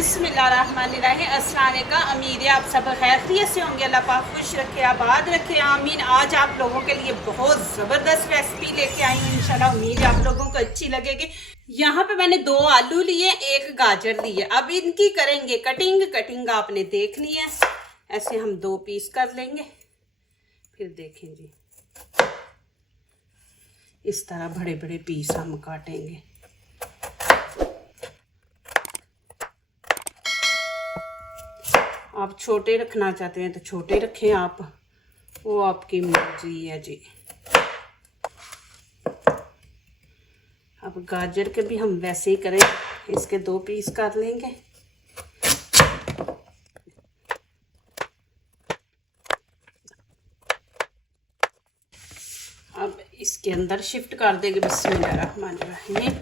बिस्मिल्लाहिर्रहमानिर्रहीम। अस्सलाम वालेकुम। उम्मीद है आप सब खैरियत से होंगे। अल्लाह पाक खुश रखे, आबाद रखे, आमीन। आज आप लोगों के लिए बहुत ज़बरदस्त रेसिपी लेके आई हूँ। इंशाल्लाह उम्मीद है आप लोगों को अच्छी लगेगी। यहाँ पे मैंने 2 आलू लिए, 1 गाजर लिए। अब इनकी करेंगे कटिंग। कटिंग आपने देखनी है, ऐसे हम 2 पीस कर लेंगे। फिर देखें जी, इस तरह बड़े बड़े पीस हम काटेंगे। आप छोटे रखना चाहते हैं तो छोटे रखें, आप वो आपकी मर्जी है जी। अब गाजर के भी हम वैसे ही करें, इसके 2 पीस कर लेंगे। अब इसके अंदर शिफ्ट कर देंगे। बिस्मिल्लाहिर्रहमानिर्रहीम।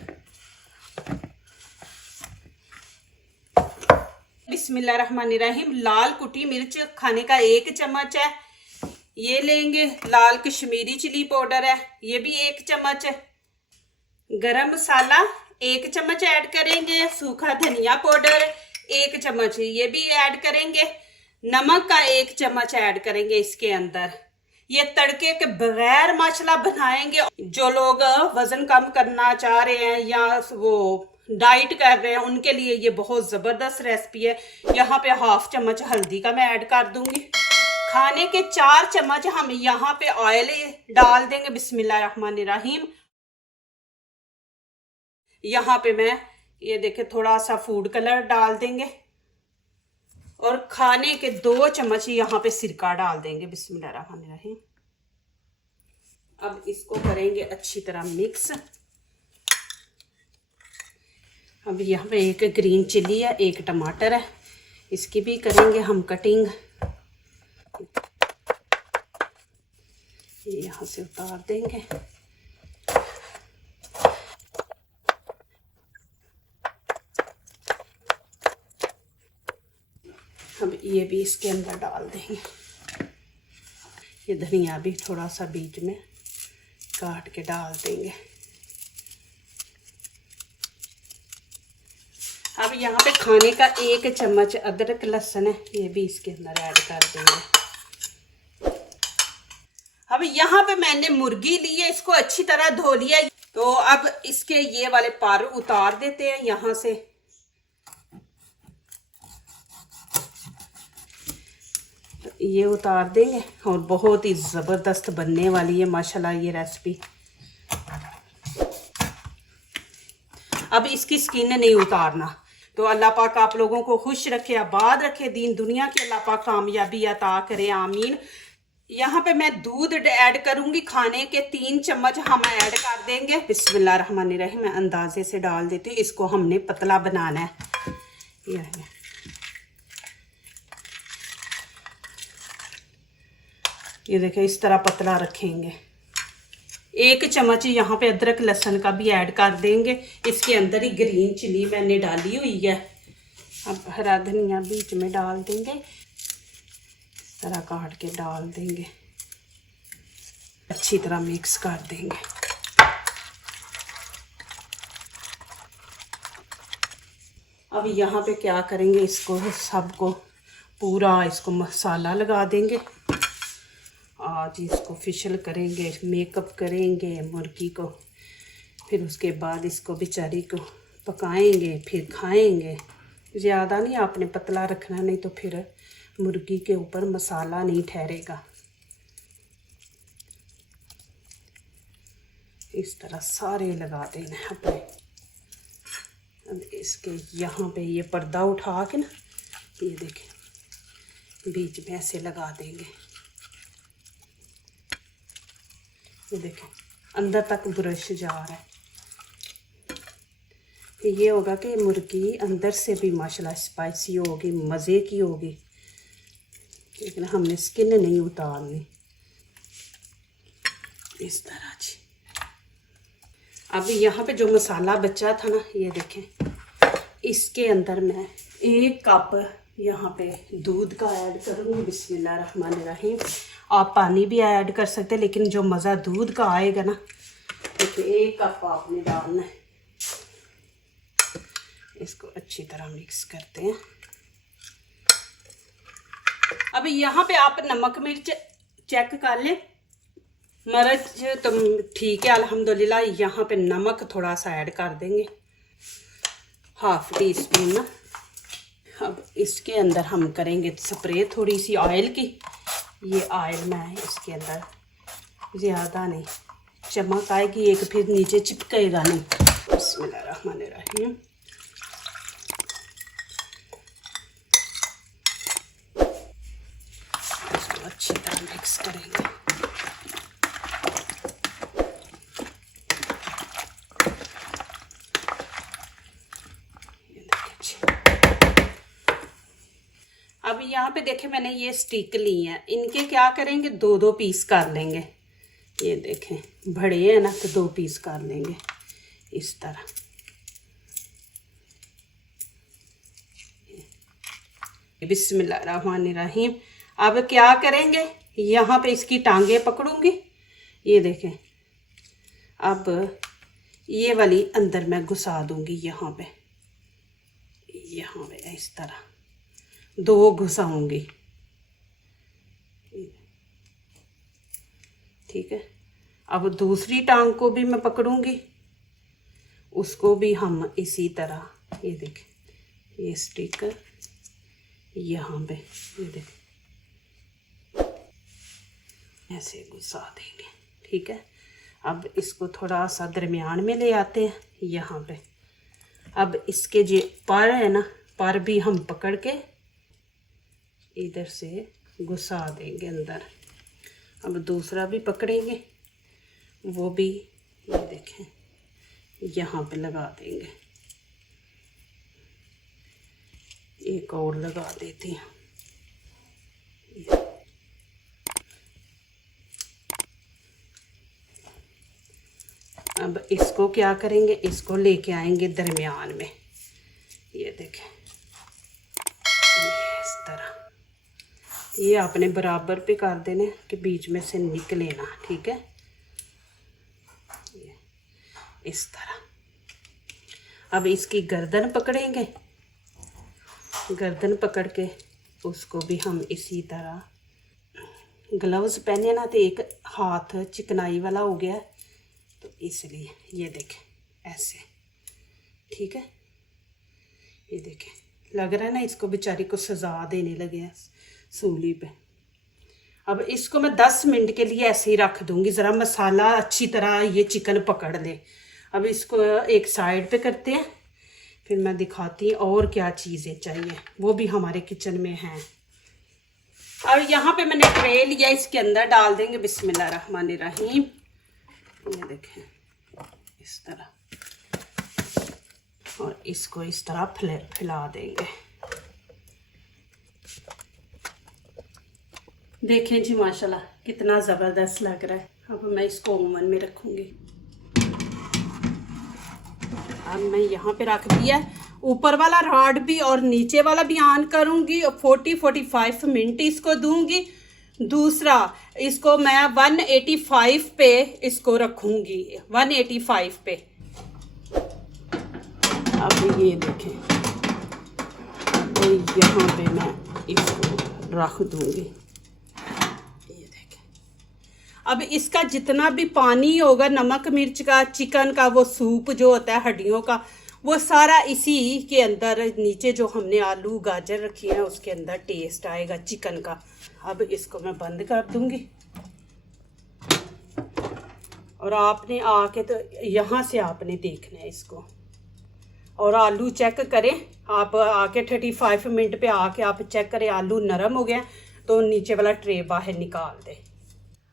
बिस्मिल्लाहिर्रहमानिर्रहीम। लाल कुटी मिर्च खाने का 1 चम्मच है, ये लेंगे। लाल कश्मीरी चिली पाउडर है, ये भी 1 चम्मच है। गरम मसाला 1 चम्मच ऐड करेंगे। सूखा धनिया पाउडर 1 चम्मच, ये भी ऐड करेंगे। नमक का 1 चम्मच ऐड करेंगे इसके अंदर। ये तड़के के बगैर माशाल्लाह बनाएंगे। जो लोग वजन कम करना चाह रहे हैं या वो डाइट कर रहे हैं, उनके लिए ये बहुत ज़बरदस्त रेसिपी है। यहाँ पे 1/2 चम्मच हल्दी का मैं ऐड कर दूंगी। खाने के 4 चम्मच हम यहाँ पे ऑयल डाल देंगे। बिस्मिल्लाहिर्रहमानिर्रहीम। यहाँ पे मैं ये देखे थोड़ा सा फूड कलर डाल देंगे और खाने के 2 चम्मच यहाँ पे सिरका डाल देंगे। बिस्मिल्लाहिर्रहमानिर्रहीम। अब इसको करेंगे अच्छी तरह मिक्स। अब यहाँ पे 1 ग्रीन चिली है, 1 टमाटर है, इसकी भी करेंगे हम कटिंग। ये यहाँ से उतार देंगे। अब ये भी इसके अंदर डाल देंगे। ये धनिया भी थोड़ा सा बीच में काट के डाल देंगे। अब यहाँ पे खाने का 1 चम्मच अदरक लहसुन है, ये भी इसके अंदर ऐड कर देंगे। अब यहाँ पे मैंने मुर्गी ली है, इसको अच्छी तरह धो लिया। तो अब इसके ये वाले पर उतार देते हैं यहाँ से। ये उतार देंगे और बहुत ही ज़बरदस्त बनने वाली है माशाल्लाह ये रेसिपी। अब इसकी स्किन नहीं उतारना। तो अल्लाह पाक आप लोगों को खुश रखे, आबाद रखे, दीन दुनिया की अल्लाह पाक कामयाबी अता करे, आमीन। यहाँ पे मैं दूध ऐड करूँगी। खाने के 3 चम्मच हम ऐड कर देंगे। बिस्मिल्लाहिर्रहमानिर्रहीम। मैं अंदाजे से डाल देती हूँ, इसको हमने पतला बनाना है। ये देखें, इस तरह पतला रखेंगे। 1 चम्मच यहाँ पे अदरक लहसुन का भी ऐड कर देंगे। इसके अंदर ही ग्रीन चिली मैंने डाली हुई है। अब हरा धनिया बीच में डाल देंगे, इस तरह काट के डाल देंगे। अच्छी तरह मिक्स कर देंगे। अब यहाँ पे क्या करेंगे, इसको सबको पूरा इसको मसाला लगा देंगे। आज इसको फेशियल करेंगे, मेकअप करेंगे मुर्गी को। फिर उसके बाद इसको बेचारी को पकाएंगे, फिर खाएंगे। ज़्यादा नहीं आपने पतला रखना, नहीं तो फिर मुर्गी के ऊपर मसाला नहीं ठहरेगा। इस तरह सारे लगा देना है अपने। अब इसके यहाँ पे ये पर्दा उठा के ना, ये देखें, बीच में ऐसे लगा देंगे। ये देखें, अंदर तक ब्रश जा रहा है। ये होगा कि मुर्गी अंदर से भी माशाल्लाह स्पाइसी होगी, मज़े की होगी। लेकिन हमने स्किन नहीं उतारनी। इस तरह जी। अब यहाँ पे जो मसाला बचा था ना, ये देखें, इसके अंदर मैं 1 कप यहाँ पे दूध का ऐड करूँगी। बिस्मिल्लाहिर्रहमानिर्रहीम। आप पानी भी ऐड कर सकते हैं, लेकिन जो मज़ा दूध का आएगा ना, देखिए 1 कप आपने डालना है। इसको अच्छी तरह मिक्स करते हैं। अब यहाँ पे आप नमक मिर्च चेक कर लें, मिर्च तो ठीक है अल्हम्दुलिल्लाह। यहाँ पे नमक थोड़ा सा ऐड कर देंगे, 1/2 टीस्पून ना। अब इसके अंदर हम करेंगे स्प्रे थोड़ी सी ऑयल की। ये ऑयल मैं इसके अंदर ज़्यादा नहीं, चमक आएगी एक, फिर नीचे चिपकेगा नहीं। बिस्मिल्लाहिर्रहमानिर्रहीम। इसको अच्छी तरह मिक्स करेंगे। अब यहाँ पे देखें मैंने ये स्टिक ली हैं, इनके क्या करेंगे 2-2 पीस कर लेंगे। ये देखें बड़े हैं ना, तो 2 पीस कर लेंगे इस तरह। बिस्मिल्लाहिर्रहमानिर्रहीम। अब क्या करेंगे, यहाँ पे इसकी टांगे पकड़ूंगी। ये देखें, अब ये वाली अंदर मैं घुसा दूंगी, यहाँ पे इस तरह 2 घुसाऊंगी। ठीक है। अब दूसरी टांग को भी मैं पकड़ूंगी, उसको भी हम इसी तरह, ये देखें ये स्टिकर यहाँ पे, ये देखें ऐसे घुसा देंगे। ठीक है। अब इसको थोड़ा सा दरमियान में ले आते हैं यहाँ पे। अब इसके जो पर है ना, पर भी हम पकड़ के इधर से घुसा देंगे अंदर। अब दूसरा भी पकड़ेंगे, वो भी ये देखें यहाँ पे लगा देंगे। एक और लगा देते हैं। अब इसको क्या करेंगे, इसको लेके आएंगे दरमियान में। ये देखें इस तरह, ये आपने बराबर पे कर देना कि बीच में से निकले ना। ठीक है, इस तरह। अब इसकी गर्दन पकड़ेंगे, गर्दन पकड़ के उसको भी हम इसी तरह, ग्लव्स पहने ना तो एक हाथ चिकनाई वाला हो गया, तो इसलिए ये देखें ऐसे। ठीक है, ये देखें लग रहा है ना इसको बेचारी को सजा देने लगे हैं सूली पे। अब इसको मैं 10 मिनट के लिए ऐसे ही रख दूंगी, ज़रा मसाला अच्छी तरह ये चिकन पकड़ ले। अब इसको एक साइड पे करते हैं, फिर मैं दिखाती हूँ और क्या चीज़ें चाहिए, वो भी हमारे किचन में हैं। अब यहाँ पे मैंने ट्रे लिया, इसके अंदर डाल देंगे बिस्मिल्लाहिर्रहमानिर्रहीम। ये देखें इस तरह, और इसको इस तरह फैला देंगे। देखें जी माशाल्लाह कितना ज़बरदस्त लग रहा है। अब मैं इसको ओवन में रखूँगी। अब मैं यहाँ पे रख दिया, ऊपर वाला रॉड भी और नीचे वाला भी ऑन करूँगी और 40-45 मिनट इसको दूँगी। दूसरा इसको मैं 185 पे इसको रखूँगी, 185 पे। अब ये देखें, तो यहाँ पे मैं इसको रख दूँगी। ये देखें, अब इसका जितना भी पानी होगा नमक मिर्च का, चिकन का, वो सूप जो होता है हड्डियों का, वो सारा इसी के अंदर, नीचे जो हमने आलू गाजर रखी है उसके अंदर टेस्ट आएगा चिकन का। अब इसको मैं बंद कर दूंगी, और आपने आके तो यहाँ से आपने देखना है इसको, और आलू चेक करें आप आके 35 मिनट पे आके आप चेक करें, आलू नरम हो गया तो नीचे वाला ट्रे बाहर निकाल दे।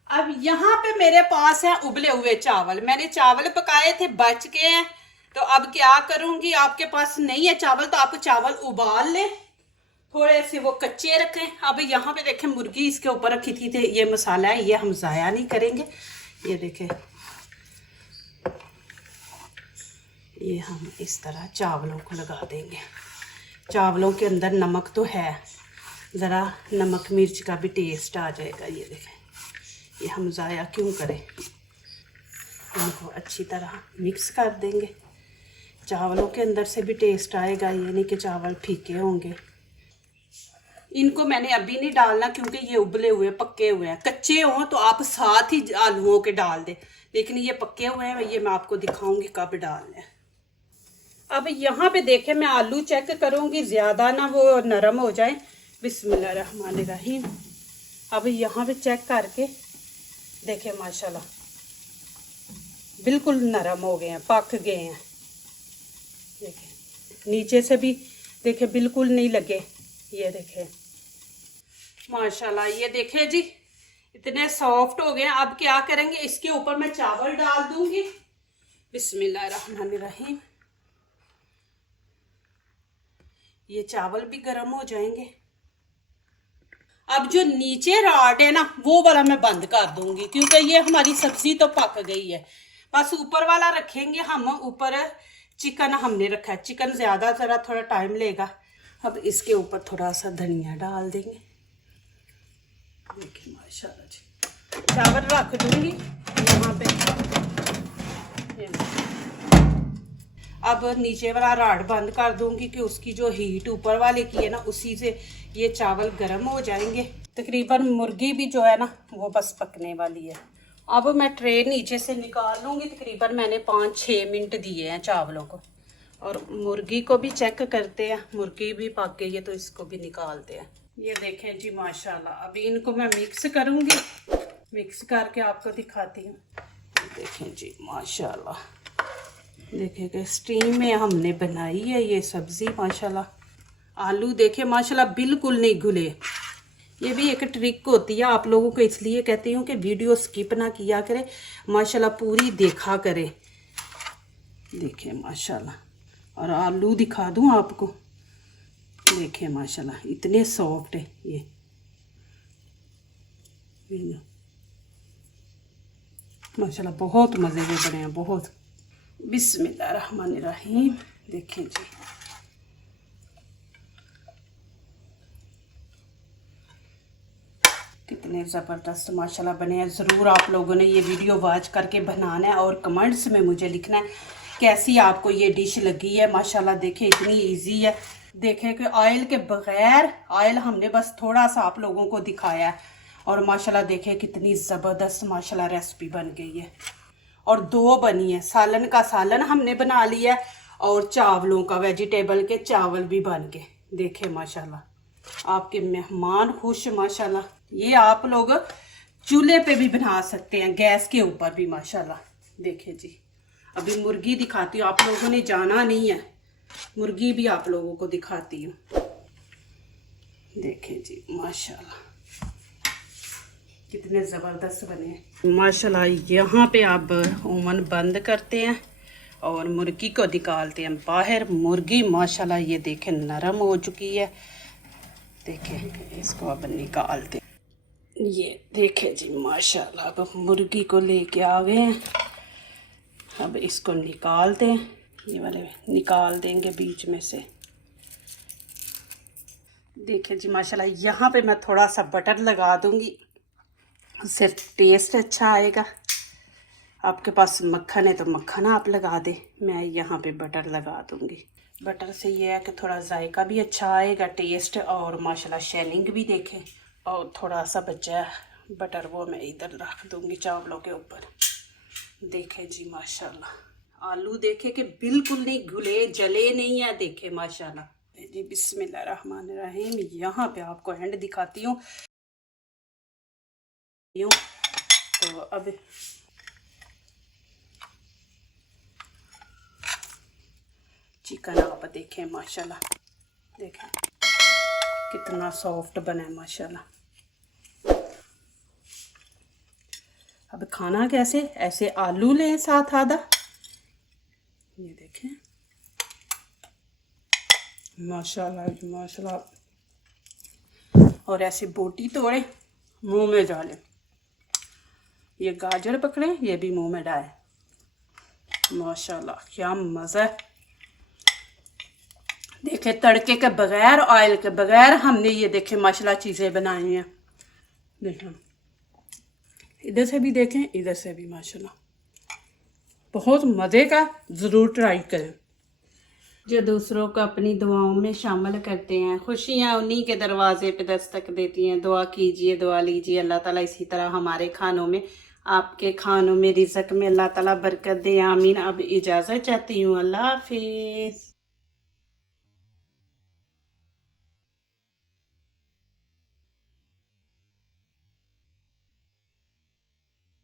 अब यहाँ पे मेरे पास है उबले हुए चावल, मैंने चावल पकाए थे बच गए हैं, तो अब क्या करूँगी, आपके पास नहीं है चावल तो आप चावल उबाल लें, थोड़े से वो कच्चे रखें। अब यहाँ पे देखें मुर्गी इसके ऊपर रखी थी, तो ये मसाला है, ये हम ज़ाया नहीं करेंगे। ये देखें, ये हम इस तरह चावलों को लगा देंगे। चावलों के अंदर नमक तो है, ज़रा नमक मिर्च का भी टेस्ट आ जाएगा। ये देखें, ये हम ज़ाया क्यों करें, इनको अच्छी तरह मिक्स कर देंगे। चावलों के अंदर से भी टेस्ट आएगा, ये नहीं कि चावल फीके होंगे। इनको मैंने अभी नहीं डालना क्योंकि ये उबले हुए पक्के हुए हैं। कच्चे हों तो आप साथ ही आलूओं के डाल दें, लेकिन ये पक्के हुए हैं, ये मैं आपको दिखाऊंगी कब डालना है। अब यहाँ पे देखें, मैं आलू चेक करूँगी, ज़्यादा ना वो नरम हो जाए। बिस्मिल्लाहिर्रहमानिर्रहीम। अब यहाँ पे चेक करके देखें, माशाल्लाह बिल्कुल नरम हो गए हैं, पक गए हैं। देखें नीचे से भी देखें बिल्कुल नहीं लगे, ये देखें माशाल्लाह। ये देखें जी इतने सॉफ्ट हो गए हैं। अब क्या करेंगे, इसके ऊपर मैं चावल डाल दूंगी। बिस्मिल्लाहिर्रहमानिर्रहीम। ये चावल भी गर्म हो जाएंगे। अब जो नीचे राड है ना, वो वाला मैं बंद कर दूंगी क्योंकि ये हमारी सब्जी तो पक गई है। बस ऊपर वाला रखेंगे हम। ऊपर चिकन हमने रखा है, चिकन ज़्यादा ज़रा थोड़ा टाइम लेगा। अब इसके ऊपर थोड़ा सा धनिया डाल देंगे। देखिए माशाल्लाह जी, चावल रख दूंगी यहाँ पे। अब नीचे वाला राड बंद कर दूंगी कि उसकी जो हीट ऊपर वाले की है ना, उसी से ये चावल गर्म हो जाएंगे। तकरीबन मुर्गी भी जो है ना वो बस पकने वाली है। अब मैं ट्रे नीचे से निकाल लूँगी। तकरीबन मैंने 5-6 मिनट दिए हैं चावलों को। और मुर्गी को भी चेक करते हैं, मुर्गी भी पक गई है तो इसको भी निकालते हैं। ये देखें जी माशाल्लाह। अभी इनको मैं मिक्स करूँगी, मिक्स करके आपको दिखाती हूँ। देखें जी माशाल्लाह, देखें कि स्टीम में हमने बनाई है ये सब्ज़ी माशाल्लाह। आलू देखें माशाल्लाह बिल्कुल नहीं घुले। ये भी एक ट्रिक होती है, आप लोगों को इसलिए कहती हूँ कि वीडियो स्किप ना किया करे, माशाल्लाह पूरी देखा करे। देखें माशाल्लाह। और आलू दिखा दूँ आपको, देखें माशाल्लाह इतने सॉफ्ट है ये। माशाल्लाह बहुत मज़े के बने हैं, बहुत। बिस्मिल्लाहिर्रहमानिर्रहीम। देखें जी कितने ज़बरदस्त माशाल्लाह बने हैं। ज़रूर आप लोगों ने ये वीडियो वॉच करके बनाना है और कमेंट्स में मुझे लिखना है कैसी आपको ये डिश लगी है। माशाल्लाह देखें इतनी इजी है। देखें कि ऑयल के बग़ैर, ऑयल हमने बस थोड़ा सा आप लोगों को दिखाया है। और माशाल्लाह देखें कितनी ज़बरदस्त माशाल्लाह रेसिपी बन गई है। और 2 बनी है, सालन का सालन हमने बना लिया और चावलों का, वेजिटेबल के चावल भी बन गए। देखें माशाल्लाह आपके मेहमान खुश माशाल्लाह। ये आप लोग चूल्हे पे भी बना सकते हैं, गैस के ऊपर भी माशाल्लाह। देखें जी अभी मुर्गी दिखाती हूँ, आप लोगों ने जाना नहीं है, मुर्गी भी आप लोगों को दिखाती हूँ। देखें जी माशाल्लाह कितने ज़बरदस्त बने हैं माशाल्लाह। यहाँ पे आप ओवन बंद करते हैं और मुर्गी को निकालते हैं बाहर। मुर्गी माशाल्लाह ये देखें नरम हो चुकी है। देखें इसको अब निकालते, ये देखें जी माशाल्लाह। अब मुर्गी को लेके आ गए हैं, अब इसको निकालते हैं। ये वाले निकाल देंगे बीच में से। देखें जी माशाल्लाह यहाँ पे मैं थोड़ा सा बटर लगा दूँगी, उससे टेस्ट अच्छा आएगा। आपके पास मक्खन है तो मक्खन आप लगा दें, मैं यहाँ पे बटर लगा दूँगी। बटर से ये है कि थोड़ा जायका भी अच्छा आएगा, टेस्ट, और माशाल्लाह शाइनिंग भी देखें। और थोड़ा सा बचा है बटर, वो मैं इधर रख दूँगी चावलों के ऊपर। देखें जी माशाल्लाह आलू देखें कि बिल्कुल नहीं घुले, जले नहीं है। देखें माशाल्लाह जी। बिस्मिल्लाहिर्रहमानिर्रहीम। यहाँ पे आपको एंड दिखाती हूँ। तो अब चिकन आप देखें माशाल्लाह, देखें कितना सॉफ्ट बना है माशाल्लाह। अब खाना कैसे, ऐसे आलू लें साथ आधा, ये देखें माशाल्लाह माशाल्लाह। और ऐसे बोटी तोड़े मुंह में डालें, ये गाजर पकड़े ये भी मुंह में डालें। माशाल्लाह क्या मज़ा है। देखें तड़के के बगैर, ऑयल के बगैर हमने ये देखें माशाल्लाह चीज़ें बनाई हैं। देखें इधर से भी देखें, इधर से भी माशाल्लाह बहुत मज़े का। ज़रूर ट्राई करें। जो दूसरों को अपनी दुआओं में शामिल करते हैं। खुशियाँ उन्हीं के दरवाजे पे दस्तक देती हैं। दुआ कीजिए, दुआ लीजिए, अल्लाह ताला इसी तरह हमारे खानों में, आपके खानों में, रिज़्क में अल्लाह ताला बरकत दे। आमीन। अब इजाज़त चाहती हूँ। अल्लाह हाफिज़।